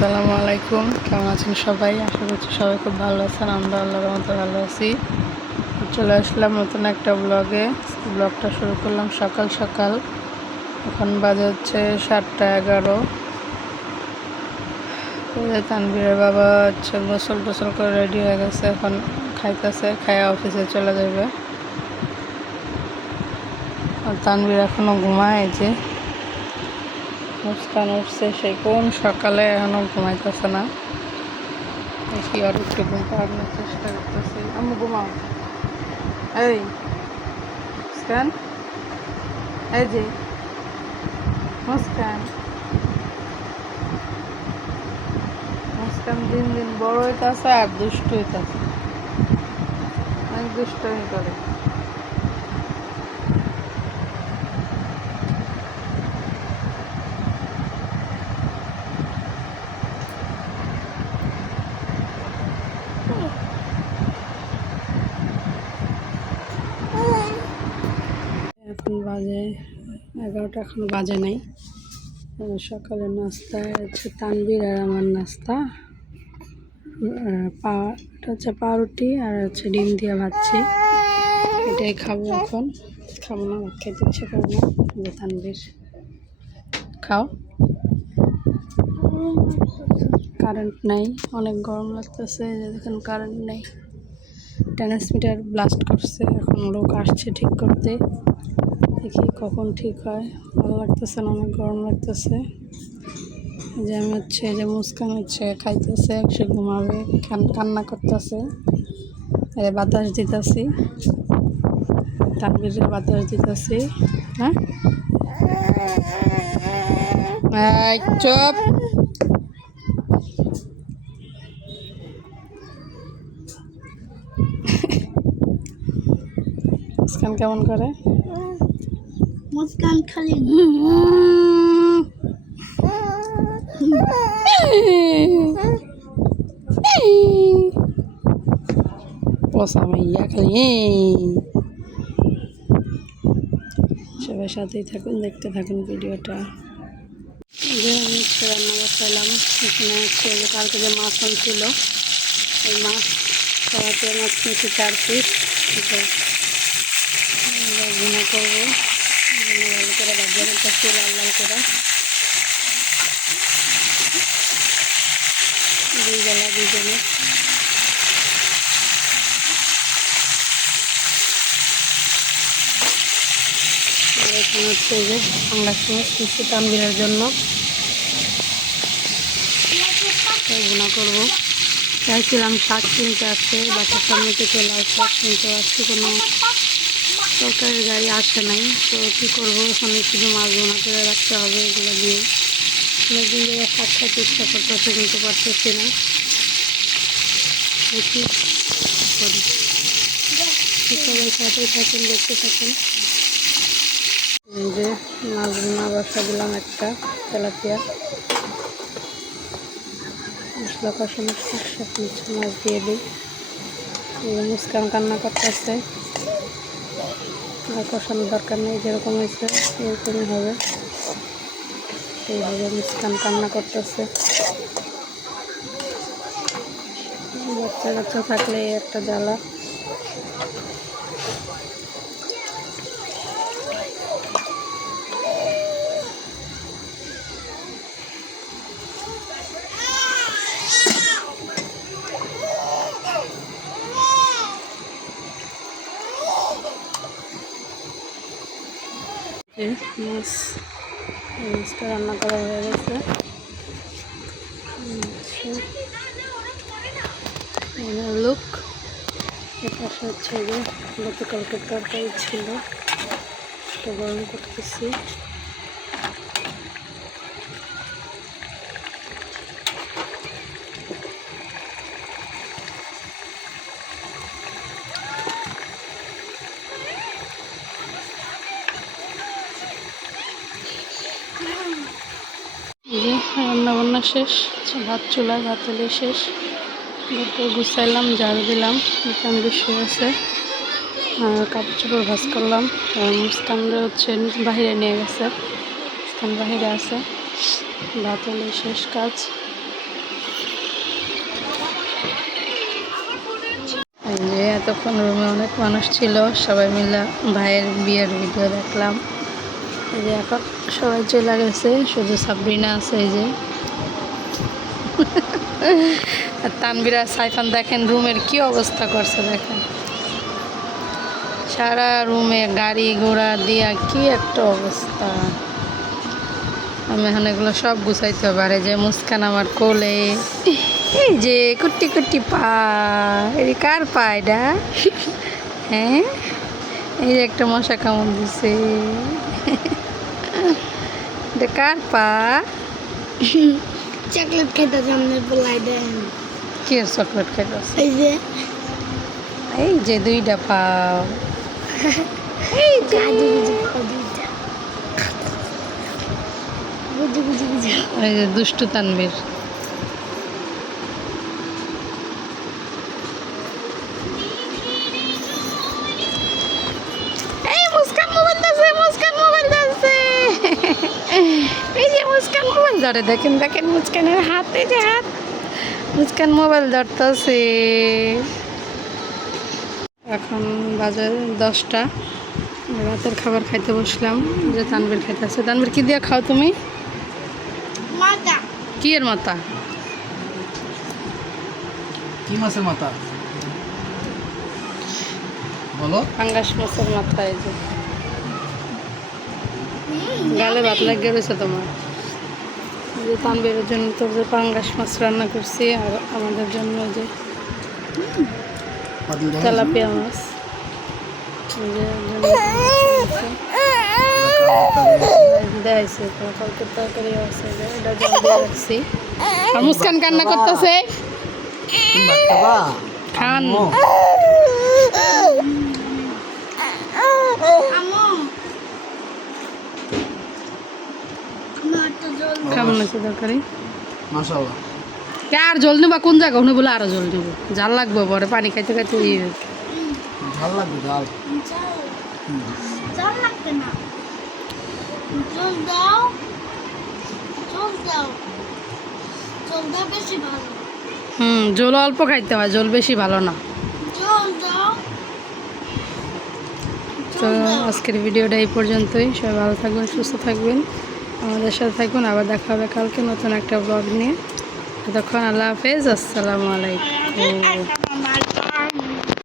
আসসালামু আলাইকুম। কেমন আছেন সবাই? আশা করছি সবাই খুব ভালো আছেন। আমরা আল্লাহর মতো ভালো আছি। চলে আসলাম নতুন একটা ব্লগে। ব্লগটা শুরু করলাম সকাল সকাল। এখন বাজে হচ্ছে সাতটা এগারো। তানবীরের বাবা হচ্ছে গোসল টোসল করে রেডি হয়ে গেছে। এখন খাইতেছে খাইয়া অফিসে চলে যাবে। আর তানবীর এখনও ঘুমায় যে। মুস্কান উঠছে, সেই কোন সকালে এখনও ঘুমাইতেছে না। দেখি আর একটু ঘুম পাড়ানোর চেষ্টা করতেছি। আমি ঘুমাও। এই, মুস্কান। এই যে, মুস্কান। মুস্কান দিন দিন বড় হইতেছে আর দুষ্ট হইতেছে। অনেক দুষ্টমি করে। বাজে এগারোটা এখন বাজে নাই। আহ, সকালের নাস্তা হচ্ছে তানবির আর আমার নাস্তা। আহ, পা হচ্ছে পাউরুটি আর হচ্ছে ডিম দিয়ে ভাজছি। এটাই খাব এখন। খাব না খেতে ইচ্ছে করে না। তানবির খাও। কারেন্ট নাই অনেক গরম লাগতেছে এই যে দেখেন কারেন্ট নেই। ট্রান্সমিটার ব্লাস্ট করছে এখন লোক আসছে ঠিক করতে। দেখি কখন ঠিক হয়। ভালো লাগতেছে না, অনেক গরম লাগতেছে। যে আমি হচ্ছে যে মুস্কান হচ্ছে, খাইতেছে, সে ঘুমাবে, কান- কান্না করতেছে। বাতাস দিতেছি। তানবিরের বাতাস দিতেছি। হ্যাঁ? চুপ। মুস্কান কেমন করে? মুস্কান খালি পচা মাইয়া খালি সবাই সাথেই থাকুন দেখতে থাকুন ভিডিওটা। রান্না বসাইলাম এখানে হচ্ছে কালকে যে মাছ ছিল ওই মাছ সবাতে মাছ নিয়েছি চার পিস ভুনা করব। করে বাজার করছি লাল লাল করে দুই বেলা দুজনে। এখানে হচ্ছে যে বাংলা মাছ কিছু তানবিরের জন্য করব। চাইছিলাম শাক কিনতে আসছে বাসার সামনে থেকে লাল শাক কিনতে আসছে কোনো সরকারের গাড়ি আসে নাই। তো কী করব? ওখানে শুধু মাছ ভুনা করে রাখতে হবে এগুলো দিয়ে। অনেকদিন ধরে শাক খাইতে ইচ্ছা করতেছে কিন্তু পারতেছি না। দেখি করি। সবাই সাথেই থাকুন, দেখতে থাকেন। যে মাছ ভুনা বসা দিলাম একটা, তেলাপিয়া। মশলা কষানো মাছ দিয়ে দিই। মুস্কান কান্না করতেছে। আর কষানোর দরকার নেই, যেরকম হয়েছে এরকমই হবে। এইভাবে মিষ্টান কান্না করতেছে। বাচ্চা কাচ্চা থাকলে একটা জ্বালা। মাছ মাছটা রান্না করা হয়ে গেছে। লুক। এপাশে হচ্ছে গতকালকে তরকারি ছিল। গরম করতেছি। যে রান্নাবান্না শেষ, ভাত চুলা, ভাত হলে শেষ। ভাতে গুছাইলাম, জাল দিলাম মিতাম বেশি আছে। আর কাপড় চোপড় ভাজ করলাম। মুস্কানরা হচ্ছে বাহিরে নিয়ে গেছে মুস্কান বাহিরে আছে। ভাত হলে শেষ কাজ। এতক্ষণ রুমে অনেক মানুষ ছিল, সবাই মিলে ভাইয়ের বিয়ের ভিডিও দেখলাম। যে এখন সবাই চলে গেছে, শুধু সাবরিনা আছে এই যে। আর তানবিরা সাইফান দেখেন রুমের কি অবস্থা করছে দেখেন। সারা রুমে গাড়ি ঘোড়া দিয়া কি একটা অবস্থা। আমি এখন এগুলো সব গুছাইতে পারে যে মুস্কান আমার কোলে। এই যে কুটি কুটি পা এই কার পা এটা? হ্যাঁ? এই যে একটা মশা কামড় দিছে। এটা কার পা চকলেট খেতে সামনে বলাই দেন কি চকলেট খাইতেছে এই যে এই যে দুইটা পাও এই গুজু দুইটা যে দুষ্টু তানবীর ধরে দেখেন দেখেন মুস্কানের হাতে যে হাত। মুস্কান মোবাইল ধরতেছে। এখন বাজে দশটা। রাতের খাবার খাইতে বসলাম যে তানবির খাইতে খাইতেছে। তানবির কি দিয়ে খাও তুমি? কি এর মাথা? কি মাছের মাথা? বলো। পাঙ্গাস মাছের মাথা এই যে। গালে ভাত লাগিয়ে রয়েছে তোমার। যে তানবীরের জন্য তো যে পাঙ্গাস মাছ রান্না করছি আর আমাদের জন্য যে তেলাপিয়া মাছ। এই যে দেখাইছে তরকারি আছে এটা রাখছি আর মুস্কান কান্না করতেছে। খান ও, আমো মাটা জল কেমন আছে তরকারি? মাশাআল্লাহ। এ আর জল নেবা? কোন জায়গা উনি বলে আরও জল নেব? জাল লাগবে পরে পানি খাইতে খাইতে ইয়ে ভালো লাগবে ডাল জল জল লাগবে না। জল দাও জল দাও। জল দাও বেশি ভালো। হুম জল অল্প খাইতে হয় জল বেশি ভালো না। জল দাও। তো আজকের ভিডিওটা এই পর্যন্তই। সবাই ভালো থাকবেন সুস্থ থাকবেন। আমাদের সাথে থাকুন, আবার দেখা হবে কালকে নতুন একটা ব্লগ নিয়ে। ততক্ষণ আল্লাহ হাফেজ, আসসালামু আলাইকুম।